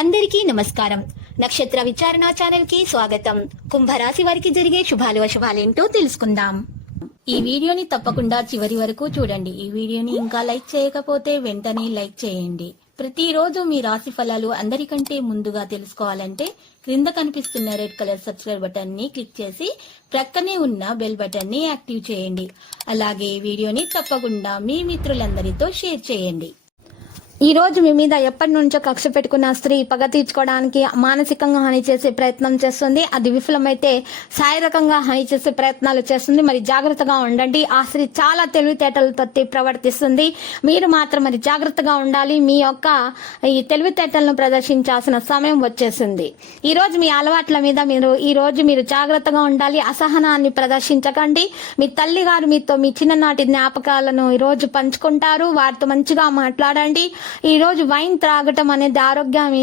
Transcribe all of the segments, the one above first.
అందరికీ నమస్కారం. నక్షత్ర విచారణ ఛానల్ కి స్వాగతం. కుంభరాశి వారికి జరిగే శుభాలు అశుభాలేంటో తెలుసుకుందాం. ఈ వీడియోని తప్పకుండా చివరి వరకు చూడండి. ఈ వీడియోని ఇంకా లైక్ చేయకపోతే వెంటనే లైక్ చేయండి. ప్రతిరోజు మీ రాశి ఫలాలు అందరికంటే ముందుగా తెలుసుకోవాలంటే క్రింద కనిపిస్తున్న రెడ్ కలర్ సబ్స్క్రైబ్ బటన్ ని క్లిక్ చేసి ప్రక్కనే ఉన్న బెల్ బటన్ ని యాక్టివ్ చేయండి. అలాగే ఈ వీడియోని తప్పకుండా మీ మిత్రులందరితో షేర్ చేయండి. ఈ రోజు మీ మీద ఎప్పటి నుంచో కక్ష పెట్టుకున్న స్త్రీ పగ తీర్చుకోవడానికి మానసికంగా హాని చేసే ప్రయత్నం చేస్తుంది. అది విఫలమైతే శారీరకంగా హాని చేసే ప్రయత్నాలు చేస్తుంది. మరి జాగ్రత్తగా ఉండండి. ఆ స్త్రీ చాలా తెలివితేటలతో ప్రవర్తిస్తుంది. మీరు మాత్రం మరి జాగ్రత్తగా ఉండాలి. మీ యొక్క ఈ తెలివితేటలను ప్రదర్శించాల్సిన సమయం వచ్చేసింది. ఈ రోజు మీ అలవాట్ల మీద మీరు జాగ్రత్తగా ఉండాలి. అసహనాన్ని ప్రదర్శించకండి. మీ తల్లి గారు మీతో మీ చిన్ననాటి జ్ఞాపకాలను ఈ రోజు పంచుకుంటారు. వారితో మంచిగా మాట్లాడండి. ఈ రోజు వైన్ త్రాగటం అనేది ఆరోగ్యాన్ని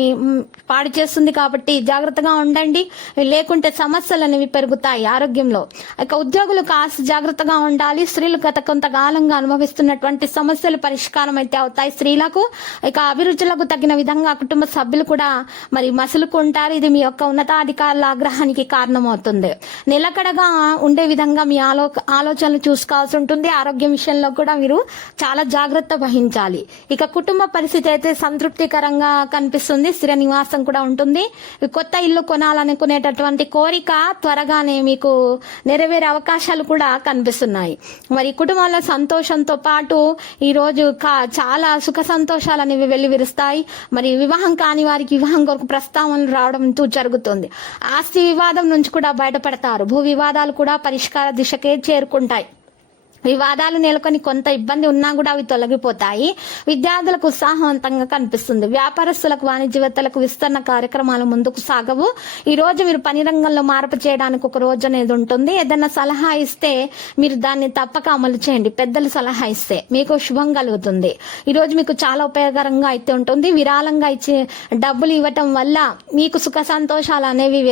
పాడు చేస్తుంది కాబట్టి జాగ్రత్తగా ఉండండి. లేకుంటే సమస్యలు అనేవి పెరుగుతాయి ఆరోగ్యంలో. ఇక ఉద్యోగులు కాస్త జాగ్రత్తగా ఉండాలి. స్త్రీలు గత కొంతకాలంగా అనుభవిస్తున్నటువంటి సమస్యలు పరిష్కారం అయితే అవుతాయి స్త్రీలకు. ఇక అభిరుచులకు తగిన విధంగా కుటుంబ సభ్యులు కూడా మరి మసులుకుంటారు. ఇది మీ యొక్క ఉన్నతాధికారుల ఆగ్రహానికి కారణమవుతుంది. నిలకడగా ఉండే విధంగా మీ ఆలోచనలు చూసుకోవాల్సి ఉంటుంది. ఆరోగ్యం విషయంలో కూడా మీరు చాలా జాగ్రత్త వహించాలి. ఇక కుటుంబ పరిస్థితి అయితే సంతృప్తికరంగా కనిపిస్తుంది. స్థిర నివాసం కూడా ఉంటుంది. కొత్త ఇల్లు కొనాలనుకునేటటువంటి కోరిక త్వరగానే మీకు నెరవేరే అవకాశాలు కూడా కనిపిస్తున్నాయి. మరి కుటుంబంలో సంతోషంతో పాటు ఈ రోజు చాలా సుఖ సంతోషాలు అనేవి వెల్లివిరుస్తాయి. మరి వివాహం కాని వారికి వివాహం కొరకు ప్రస్తావనలు రావడం జరుగుతుంది. ఆస్తి వివాదం నుంచి కూడా బయటపడతారు. భూ వివాదాలు కూడా పరిష్కార దిశకే చేరుకుంటాయి. వివాదాలు నెలకొని కొంత ఇబ్బంది ఉన్నా కూడా అవి తొలగిపోతాయి. విద్యార్థులకు ఉత్సాహవంతంగా కనిపిస్తుంది. వ్యాపారస్తులకు వాణిజ్యవేత్తలకు విస్తరణ కార్యక్రమాలు ముందుకు సాగవు. ఈ రోజు మీరు పని రంగంలో మార్పు చేయడానికి ఒక రోజు అనేది ఉంటుంది. ఏదైనా సలహా ఇస్తే మీరు దాన్ని తప్పక అమలు చేయండి. పెద్దలు సలహా ఇస్తే మీకు శుభం కలుగుతుంది. ఈ రోజు మీకు చాలా ఉపయోగకరంగా అయితే ఉంటుంది. విరాళంగా ఇచ్చి డబ్బులు ఇవ్వటం వల్ల మీకు సుఖ సంతోషాలు అనేవి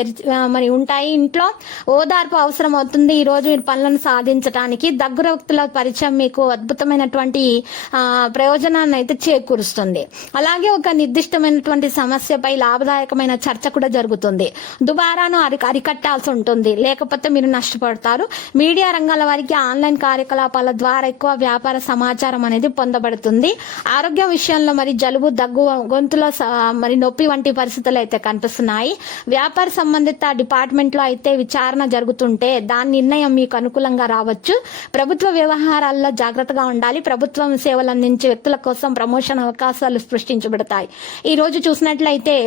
మరి ఉంటాయి. ఇంట్లో ఓదార్పు అవసరం అవుతుంది. ఈ రోజు మీరు పనులను సాధించడానికి దగ్గర వ్యక్తుల పరిచయం మీకు అద్భుతమైనటువంటి ప్రయోజనాన్ని అయితే చేకూరుస్తుంది. అలాగే ఒక నిర్దిష్టమైనటువంటి సమస్యపై లాభదాయకమైన చర్చ కూడా జరుగుతుంది. దుబారాను అరికట్టాల్సి ఉంటుంది. లేకపోతే మీరు నష్టపడతారు. మీడియా రంగాల వారికి ఆన్లైన్ కార్యకలాపాల ద్వారా ఎక్కువ వ్యాపార సమాచారం అనేది పొందబడుతుంది. ఆరోగ్యం విషయంలో మరి జలుబు, దగ్గు, గొంతులో మరి నొప్పి వంటి పరిస్థితులు అయితే కనిపిస్తున్నాయి. వ్యాపార సంబంధిత డిపార్ట్మెంట్ లో అయితే విచారణ జరుగుతుంటే దాని నిర్ణయం మీకు అనుకూలంగా రావచ్చు. ప్రభుత్వ వ్యవహారాల్లో జాగ్రత్తగా ఉండాలి. ప్రభుత్వం సేవలు అందించే వ్యక్తుల కోసం ప్రమోషన్ అవకాశాలు సృష్టించబడతాయి. ఈ రోజు చూసినట్లయితే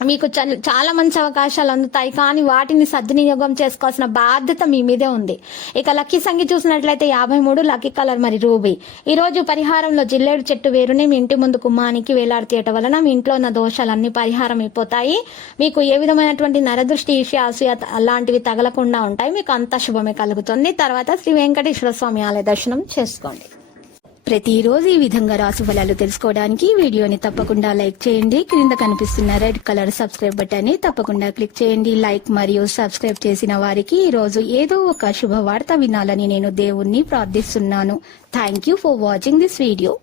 మీకు చాలా మంచి అవకాశాలు అందుతాయి. కానీ వాటిని సద్వినియోగం చేసుకోవాల్సిన బాధ్యత మీ మీదే ఉంది. ఇక లక్కీ సంఖ్య చూసినట్లయితే 53, లక్కీ కలర్ మరి రూబీ. ఈ రోజు పరిహారంలో జిల్లేడు చెట్టు వేరుని మీ ఇంటి ముందు గుమ్మానికి వేలాడితీయటం వలన మీ ఇంట్లో ఉన్న దోషాలన్నీ పరిహారం అయిపోతాయి. మీకు ఏ విధమైనటువంటి నరదృష్టి, ఈర్ష్య, అసూయ అలాంటివి తగలకుండా ఉంటాయి. మీకు అంతా శుభమే కలుగుతుంది. తర్వాత శ్రీ వెంకటేశ్వర స్వామి ఆలయ దర్శనం చేసుకోండి. ప్రతిరోజు ఈ విధంగా రాశి ఫలాలు తెలుసుకోవడానికి వీడియోని తప్పకుండా లైక్ చేయండి. క్రింద కనిపిస్తున్న రెడ్ కలర్ సబ్స్క్రైబ్ బటన్ ని తప్పకుండా క్లిక్ చేయండి. లైక్ మరియు సబ్స్క్రైబ్ చేసిన వారికి ఈ రోజు ఏదో ఒక శుభవార్త వినాలని నేను దేవుణ్ణి ప్రార్థిస్తున్నాను. Thank you for watching this video.